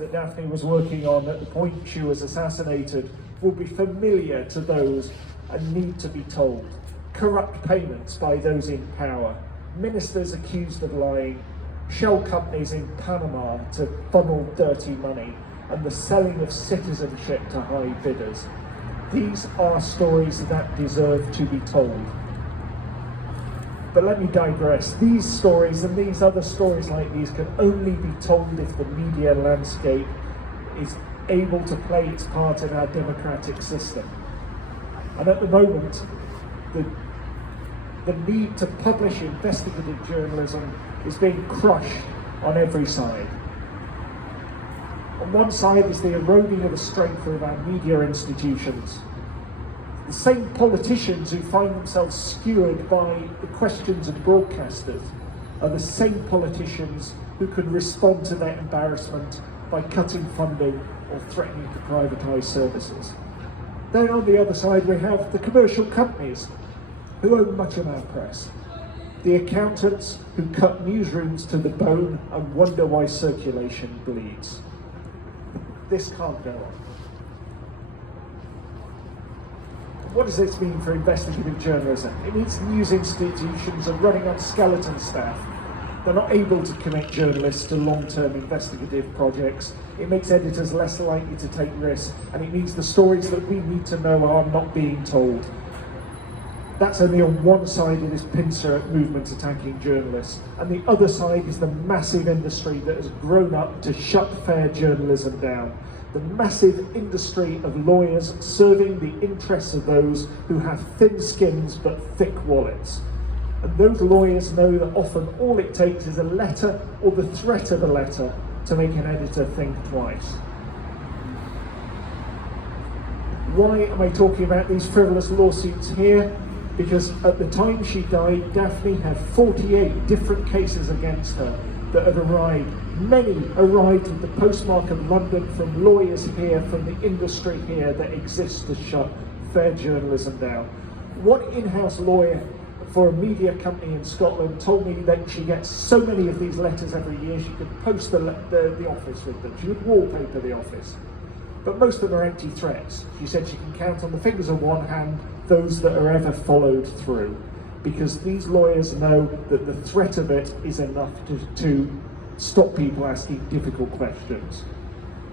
that Daphne was working on at the point she was assassinated will be familiar to those and need to be told. Corrupt payments by those in power, ministers accused of lying, shell companies in Panama to funnel dirty money, and the selling of citizenship to high bidders. These are stories that deserve to be told. But let me digress. These stories and these other stories like these can only be told if the media landscape is able to play its part in our democratic system. And at the moment, the need to publish investigative journalism is being crushed on every side. On one side is the eroding of the strength of our media institutions. The same politicians who find themselves skewered by the questions of broadcasters are the same politicians who can respond to that embarrassment by cutting funding or threatening to privatise services. Then on the other side we have the commercial companies who own much of our press. The accountants who cut newsrooms to the bone and wonder why circulation bleeds. This can't go on. What does this mean for investigative journalism? It means news institutions are running on skeleton staff. They're not able to commit journalists to long-term investigative projects. It makes editors less likely to take risks, and it means the stories that we need to know are not being told. That's only on one side of this pincer movement attacking journalists, and the other side is the massive industry that has grown up to shut fair journalism down. The massive industry of lawyers serving the interests of those who have thin skins but thick wallets. And those lawyers know that often all it takes is a letter or the threat of a letter to make an editor think twice. Why am I talking about these frivolous lawsuits here? Because at the time she died, Daphne had 48 different cases against her that had arrived. Many arrived with the postmark of London from lawyers here, from the industry here that exists to shut fair journalism down. One in-house lawyer for a media company in Scotland told me that she gets so many of these letters every year she could post the office with them. She would wallpaper the office. But most of them are empty threats. She said she can count on the fingers of one hand those that are ever followed through, because these lawyers know that the threat of it is enough to stop people asking difficult questions.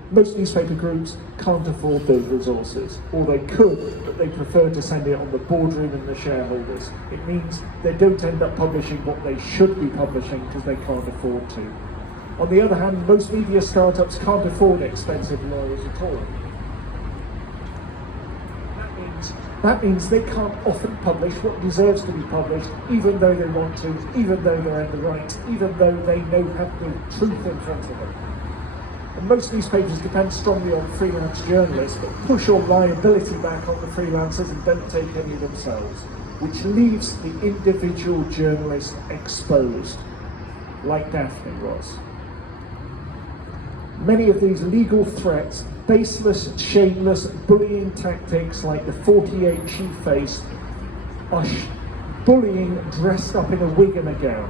Most newspaper groups can't afford those resources, or they could, but they prefer to send it on the boardroom and the shareholders. It means they don't end up publishing what they should be publishing because they can't afford to. On the other hand, most media startups can't afford expensive lawyers at all. That means they can't often publish what deserves to be published, even though they want to, even though they're in the right, even though they have the truth in front of them. And most newspapers depend strongly on freelance journalists, but push all liability back on the freelancers and don't take any themselves, which leaves the individual journalist exposed, like Daphne was. Many of these legal threats, baseless, shameless, bullying tactics like the 48 she faced, are bullying dressed up in a wig and a gown,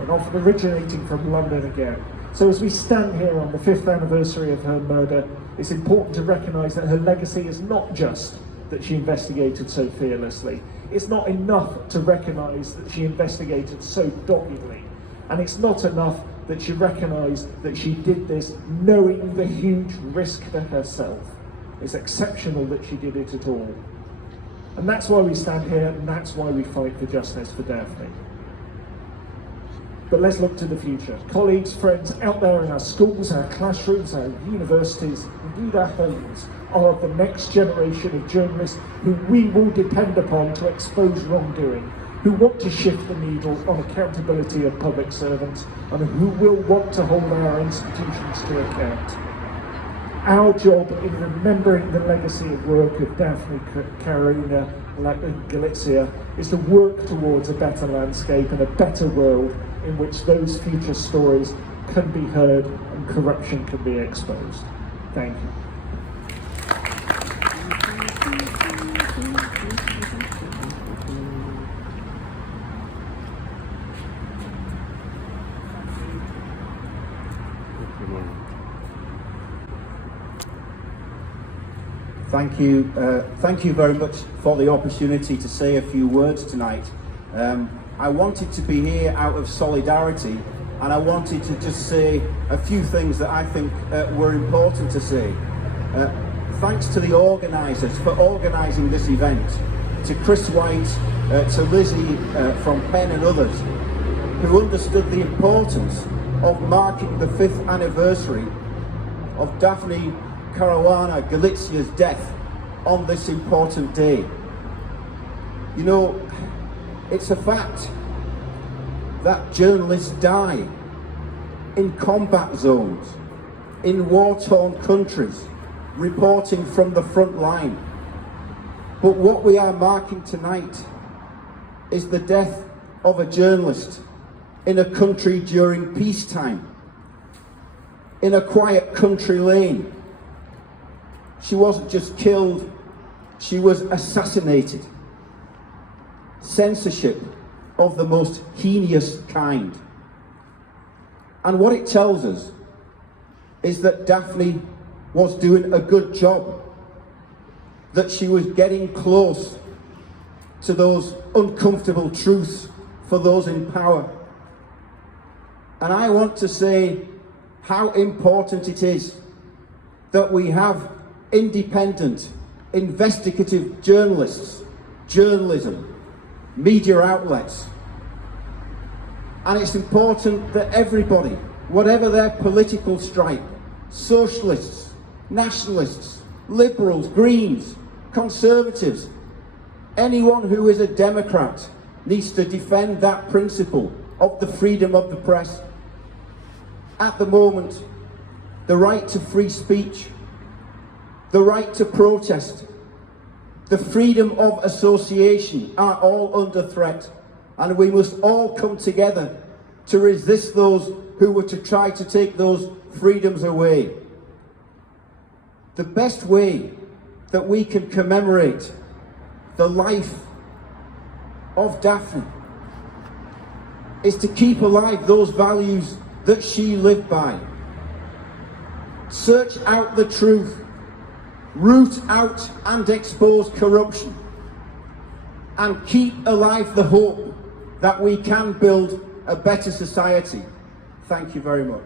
and often originating from London again. So as we stand here on the 5th anniversary of her murder, it's important to recognise that her legacy is not just that she investigated so fearlessly. It's not enough to recognise that she investigated so doggedly. And it's not enough that she recognised that she did this knowing the huge risk to herself. It's exceptional that she did it at all. And that's why we stand here, and that's why we fight for justice for Daphne. But let's look to the future. Colleagues, friends out there in our schools, our classrooms, our universities, indeed our homes, are the next generation of journalists who we will depend upon to expose wrongdoing, who want to shift the needle on accountability of public servants, and who will want to hold our institutions to account. Our job in remembering the legacy of work of Daphne Caruana Galizia is to work towards a better landscape and a better world in which those future stories can be heard and corruption can be exposed. Thank you. Good morning. Thank you. Thank you very much for the opportunity to say a few words tonight. I wanted to be here out of solidarity, and I wanted to just say a few things that I think were important to say. Thanks to the organisers for organising this event, to Chris White, to Lizzie from Penn and others, who understood the importance of marking the 5th anniversary of Daphne Caruana Galizia's death on this important day. You know, it's a fact that journalists die in combat zones, in war-torn countries, reporting from the front line. But what we are marking tonight is the death of a journalist in a country during peacetime, in a quiet country lane. She wasn't just killed, she was assassinated. Censorship of the most heinous kind. And what it tells us is that Daphne was doing a good job, that she was getting close to those uncomfortable truths for those in power. And I want to say how important it is that we have independent, investigative journalists, journalism, media outlets. And it's important that everybody, whatever their political stripe, socialists, nationalists, liberals, Greens, Conservatives, anyone who is a Democrat needs to defend that principle of the freedom of the press. At the moment, the right to free speech, the right to protest, the freedom of association are all under threat, and we must all come together to resist those who were to try to take those freedoms away. The best way that we can commemorate the life of Daphne is to keep alive those values that she lived by. Search out the truth, root out and expose corruption, and keep alive the hope that we can build a better society. Thank you very much.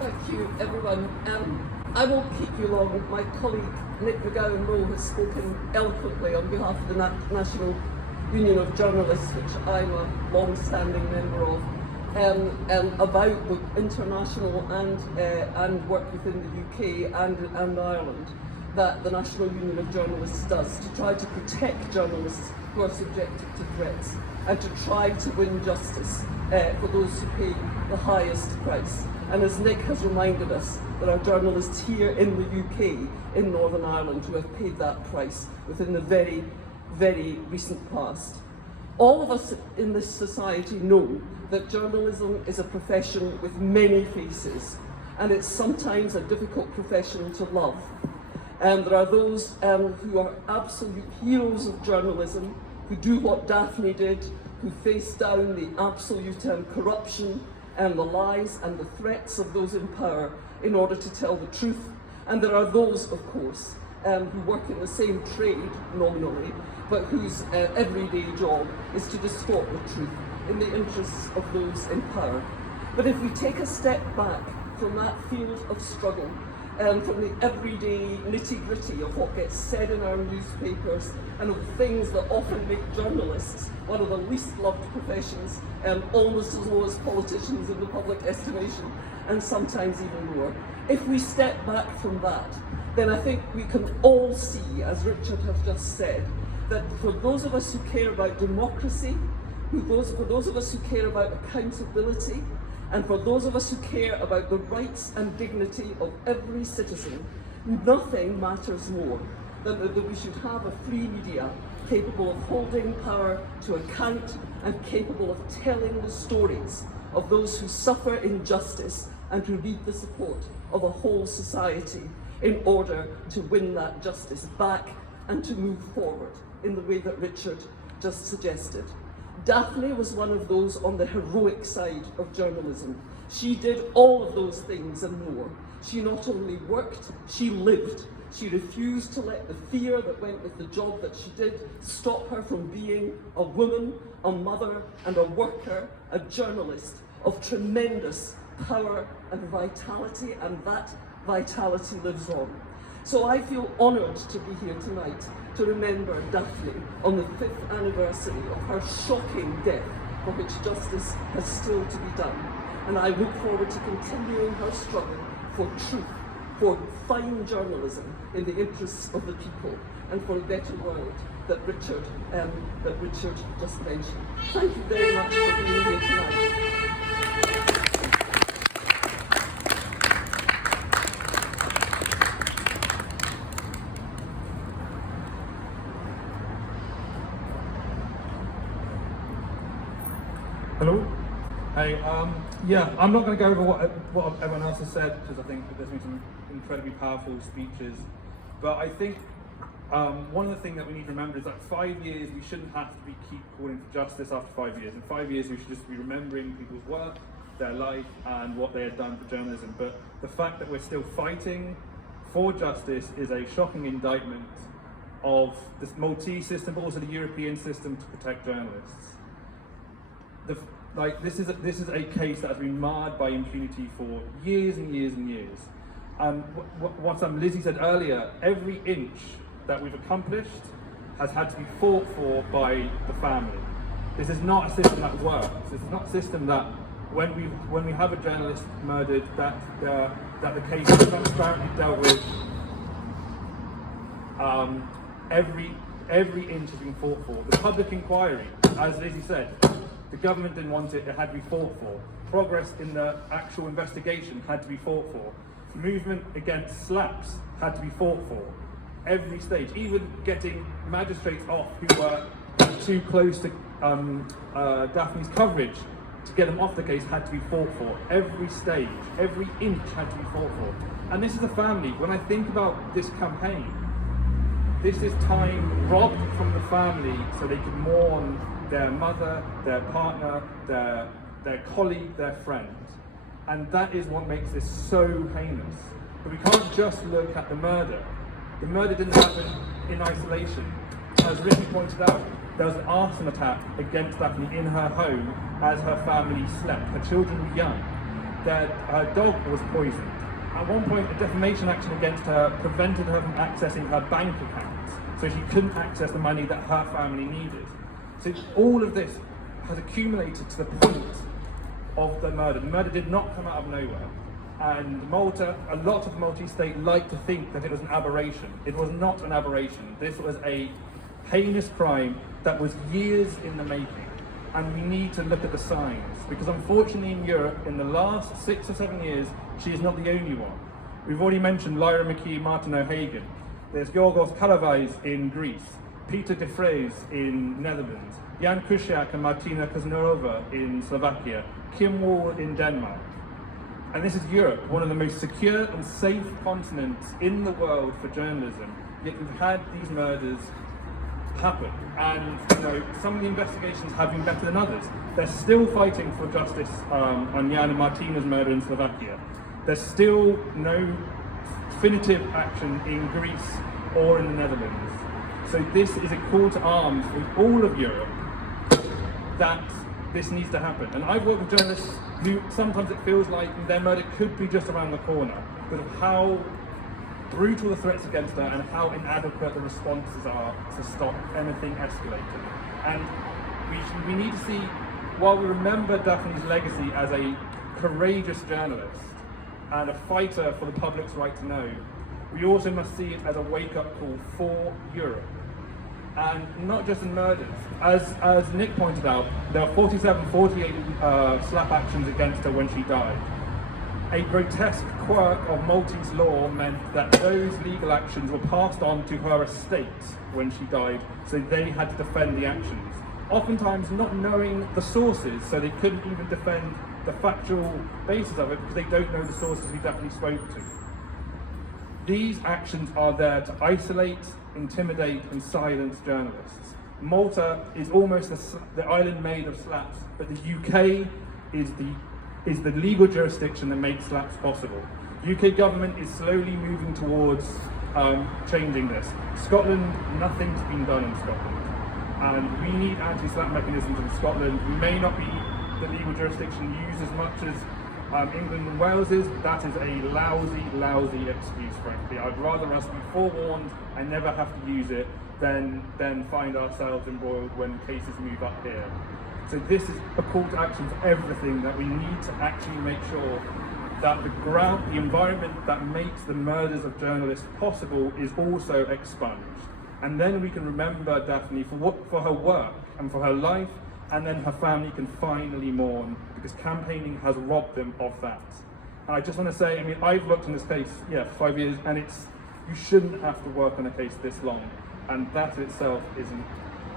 Thank you, everyone. I won't keep you long. My colleague McGowan-Lowe has spoken eloquently on behalf of the National Union of Journalists, which I'm a long-standing member of, about the international and work within the UK and Ireland that the National Union of Journalists does to try to protect journalists who are subjected to threats and to try to win justice for those who pay the highest price. And as Nick has reminded us, there are journalists here in the UK, in Northern Ireland, who have paid that price within the very, very recent past. All of us in this society know that journalism is a profession with many faces, and it's sometimes a difficult profession to love. There are those who are absolute heroes of journalism, who do what Daphne did, who face down the absolute corruption and the lies and the threats of those in power in order to tell the truth. And there are those, of course, who work in the same trade, nominally, but whose everyday job is to distort the truth in the interests of those in power. But if we take a step back from that field of struggle, from the everyday nitty-gritty of what gets said in our newspapers and of things that often make journalists one of the least loved professions, almost as low as politicians in the public estimation, and sometimes even lower. If we step back from that, then I think we can all see, as Richard has just said, that for those of us who care about democracy, for those of us who care about accountability, and for those of us who care about the rights and dignity of every citizen, nothing matters more than that we should have a free media capable of holding power to account and capable of telling the stories of those who suffer injustice and who need the support of a whole society in order to win that justice back and to move forward in the way that Richard just suggested. Daphne was one of those on the heroic side of journalism. She did all of those things and more. She not only worked, she lived. She refused to let the fear that went with the job that she did stop her from being a woman, a mother, and a worker, a journalist of tremendous power and vitality, and that vitality lives on. So I feel honoured to be here tonight to remember Daphne on the 5th anniversary of her shocking death, for which justice has still to be done. And I look forward to continuing her struggle for truth, for fine journalism in the interests of the people, and for a better world that Richard just mentioned. Thank you very much for being here tonight. Hello. Hey, yeah, I'm not going to go over what everyone else has said, because I think there's been some incredibly powerful speeches. But I think one of the things that we need to remember is that 5 years, we shouldn't have to keep calling for justice after 5 years. In 5 years, we should just be remembering people's work, their life, and what they had done for journalism. But the fact that we're still fighting for justice is a shocking indictment of this Maltese system, but also the European system to protect journalists. This is a case that has been marred by impunity for years and years and years. And what Lizzie said earlier, every inch that we've accomplished has had to be fought for by the family. This is not a system that works. This is not a system that when we have a journalist murdered, that the case is transparently dealt with. Every inch has been fought for. The public inquiry, as Lizzie said, the government didn't want it, it had to be fought for. Progress in the actual investigation had to be fought for. Movement against slaps had to be fought for. Every stage, even getting magistrates off who were too close to Daphne's coverage to get them off the case had to be fought for. Every stage, every inch had to be fought for. And this is a family. When I think about this campaign, this is time robbed from the family so they can mourn their mother, their partner, their colleague, their friend. And that is what makes this so heinous. But we can't just look at the murder. The murder didn't happen in isolation. As Ricky pointed out, there was an arson attack against Daphne in her home as her family slept. Her children were young. Her dog was poisoned. At one point, a defamation action against her prevented her from accessing her bank accounts, so she couldn't access the money that her family needed. So all of this has accumulated to the point of the murder. The murder did not come out of nowhere. And Malta, a lot of the Maltese state like to think that it was an aberration. It was not an aberration. This was a heinous crime that was years in the making. And we need to look at the signs, because unfortunately in Europe, in the last 6 or 7 years, she is not the only one. We've already mentioned Lyra McKee, Martin O'Hagan. There's Yorgos Karavais in Greece, Peter de Vries in Netherlands, Jan Kuciak and Martina Kuznerova in Slovakia, Kim Wall in Denmark. And this is Europe, one of the most secure and safe continents in the world for journalism. Yet we've had these murders happen. And some of the investigations have been better than others. They're still fighting for justice on Jan and Martina's murder in Slovakia. There's still no definitive action in Greece or in the Netherlands. So this is a call to arms for all of Europe that this needs to happen. And I've worked with journalists who sometimes it feels like their murder could be just around the corner, because of how brutal the threats against her and how inadequate the responses are to stop anything escalating. And we need to see, while we remember Daphne's legacy as a courageous journalist and a fighter for the public's right to know, we also must see it as a wake-up call for Europe. And not just in murders. As Nick pointed out, there were 48 slap actions against her when she died. A grotesque quirk of Maltese law meant that those legal actions were passed on to her estate when she died, so they had to defend the actions. Oftentimes not knowing the sources, so they couldn't even defend the factual basis of it because they don't know the sources who Daphne spoke to. These actions are there to isolate, intimidate and silence journalists. Malta is almost the island made of slaps, but the UK is the legal jurisdiction that makes slaps possible. UK government is slowly moving towards changing this. Scotland, nothing's been done in Scotland, and we need anti-slap mechanisms in Scotland. We may not be the legal jurisdiction used as much as England and Wales is, but that is a lousy excuse, frankly. I'd rather us be forewarned and never have to use it than find ourselves embroiled when cases move up here. So this is a call to action for everything, that we need to actually make sure that the environment that makes the murders of journalists possible is also expunged. And then we can remember Daphne for her work and for her life, and then her family can finally mourn, because campaigning has robbed them of that. And I just want to say, I mean, I've worked on this case, for 5 years, and you shouldn't have to work on a case this long, and that itself isn't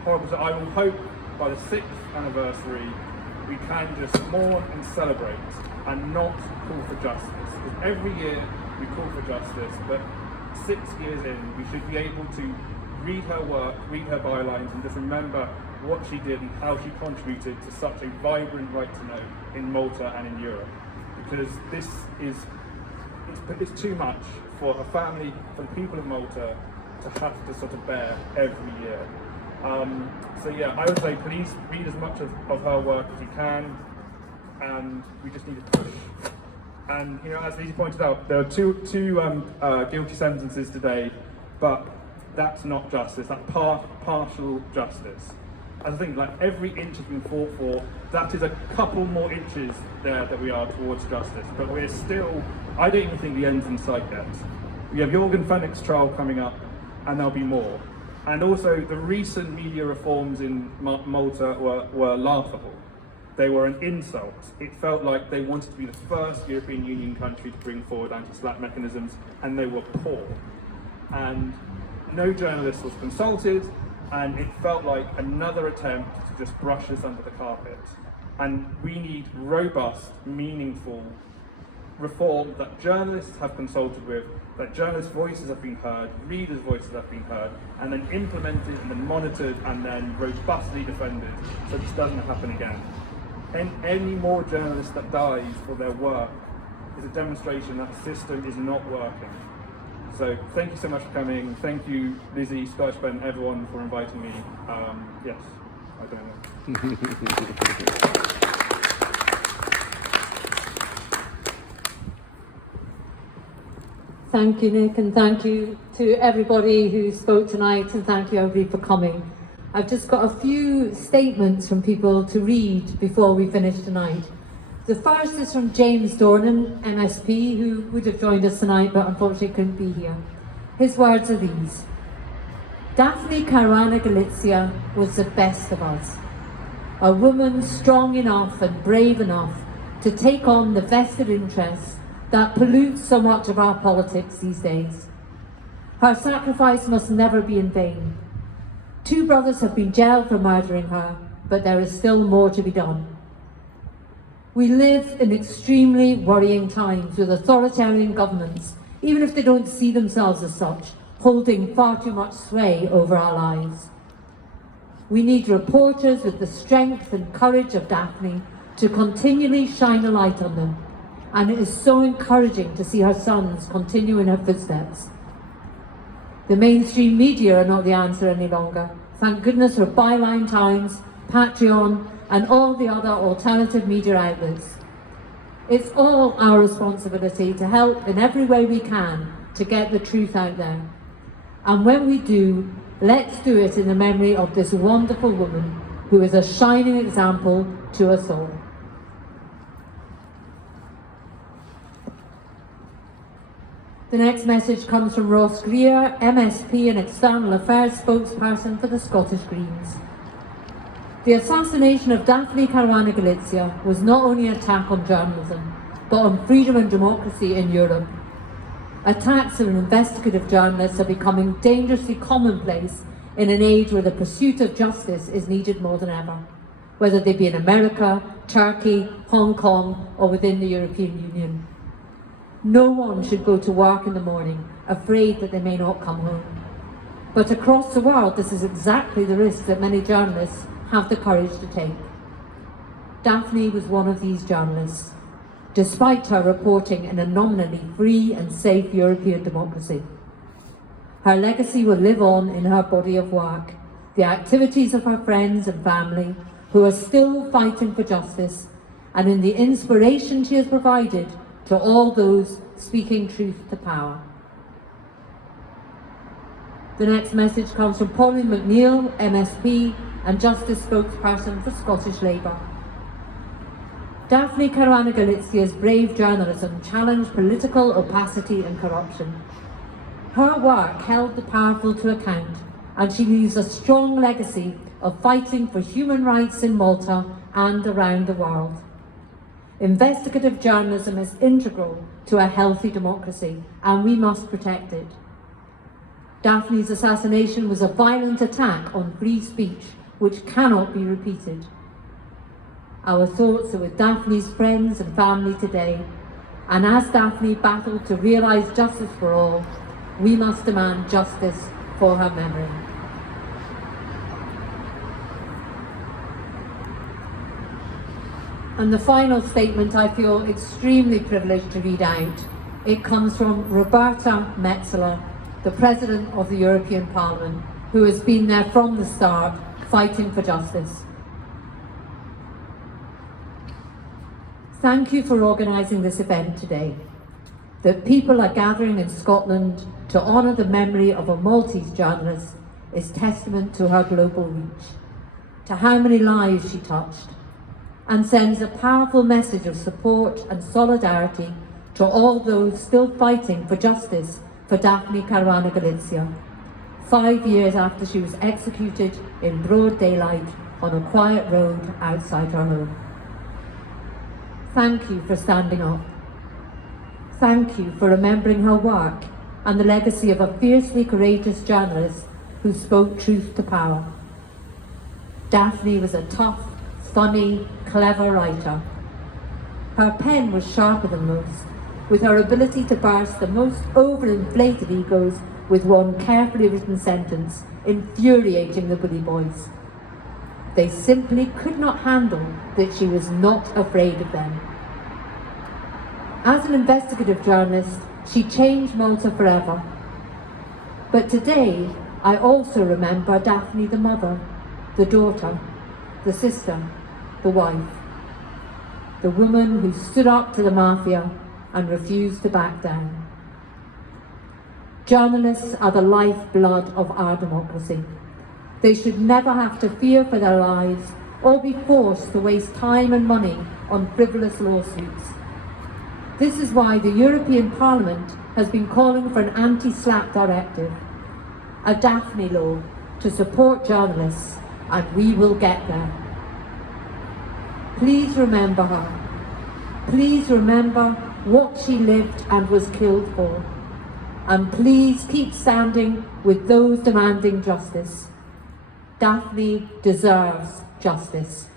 horrible. So I will hope by the 6th anniversary, we can just mourn and celebrate, and not call for justice. Because every year we call for justice, but 6 years in, we should be able to read her work, read her bylines, and just remember what she did and how she contributed to such a vibrant right to know in Malta and in Europe. Because this is, it's too much for her family, for the people of Malta, to have to sort of bear every year. So yeah, I would say please read as much of her work as you can, and we just need to push. And you know, as Lizzie pointed out, there are two guilty sentences today, but that's not justice, that's partial justice. I think like every inch has been fought for, that is a couple more inches there that we are towards justice, but we're still, I don't even think the end's in sight yet. We have Jorgen Fennick's trial coming up, and there'll be more. And also the recent media reforms in Malta were laughable. They were an insult. It felt like they wanted to be the first European Union country to bring forward anti-slap mechanisms, and they were poor. And no journalist was consulted, and it felt like another attempt to just brush this under the carpet. And we need robust, meaningful reform that journalists have consulted with, that journalists' voices have been heard, readers' voices have been heard, and then implemented and then monitored and then robustly defended, so this doesn't happen again. And any more journalists that dies for their work is a demonstration that the system is not working. So thank you so much for coming. Thank you, Lizzie, Scottish Ben, everyone for inviting me. Yes, I don't know. Thank you, Nick, and thank you to everybody who spoke tonight, and thank you everybody for coming. I've just got a few statements from people to read before we finish tonight. The first is from James Dornan, MSP, who would have joined us tonight but unfortunately couldn't be here. His words are these: Daphne Caruana Galizia was the best of us. A woman strong enough and brave enough to take on the vested interests that pollute so much of our politics these days. Her sacrifice must never be in vain. 2 brothers have been jailed for murdering her, but there is still more to be done. We live in extremely worrying times with authoritarian governments, even if they don't see themselves as such, holding far too much sway over our lives. We need reporters with the strength and courage of Daphne to continually shine a light on them, and it is so encouraging to see her sons continue in her footsteps. The mainstream media are not the answer any longer. Thank goodness for Byline Times, Patreon, and all the other alternative media outlets. It's all our responsibility to help in every way we can to get the truth out there. And when we do, let's do it in the memory of this wonderful woman who is a shining example to us all. The next message comes from Ross Greer, MSP and External Affairs spokesperson for the Scottish Greens. The assassination of Daphne Caruana Galizia was not only an attack on journalism, but on freedom and democracy in Europe. Attacks on investigative journalists are becoming dangerously commonplace in an age where the pursuit of justice is needed more than ever, whether they be in America, Turkey, Hong Kong, or within the European Union. No one should go to work in the morning afraid that they may not come home. But across the world, this is exactly the risk that many journalists have the courage to take. Daphne was one of these journalists, despite her reporting in a nominally free and safe European democracy. Her legacy will live on in her body of work, the activities of her friends and family who are still fighting for justice, and in the inspiration she has provided to all those speaking truth to power. The next message comes from Pauline McNeill, MSP and Justice Spokesperson for Scottish Labour. Daphne Caruana Galizia's brave journalism challenged political opacity and corruption. Her work held the powerful to account, and she leaves a strong legacy of fighting for human rights in Malta and around the world. Investigative journalism is integral to a healthy democracy, and we must protect it. Daphne's assassination was a violent attack on free speech, which cannot be repeated. Our thoughts are with Daphne's friends and family today, and as Daphne battled to realise justice for all, we must demand justice for her memory. And the final statement I feel extremely privileged to read out. It comes from Roberta Metsola, the President of the European Parliament, who has been there from the start, fighting for justice. Thank you for organising this event today. That people are gathering in Scotland to honour the memory of a Maltese journalist is testament to her global reach, to how many lives she touched, and sends a powerful message of support and solidarity to all those still fighting for justice for Daphne Caruana Galizia, 5 years after she was executed in broad daylight on a quiet road outside her home. Thank you for standing up. Thank you for remembering her work and the legacy of a fiercely courageous journalist who spoke truth to power. Daphne was a tough, funny, clever writer. Her pen was sharper than most, with her ability to burst the most overinflated egos with one carefully written sentence, infuriating the bully boys. They simply could not handle that she was not afraid of them. As an investigative journalist, she changed Malta forever. But today, I also remember Daphne the mother, the daughter, the sister, the wife, the woman who stood up to the mafia and refused to back down. Journalists are the lifeblood of our democracy. They should never have to fear for their lives or be forced to waste time and money on frivolous lawsuits. This is why the European Parliament has been calling for an anti-SLAPP directive, a Daphne law to support journalists, and we will get there. Please remember her. Please remember what she lived and was killed for. And please keep standing with those demanding justice. Daphne deserves justice.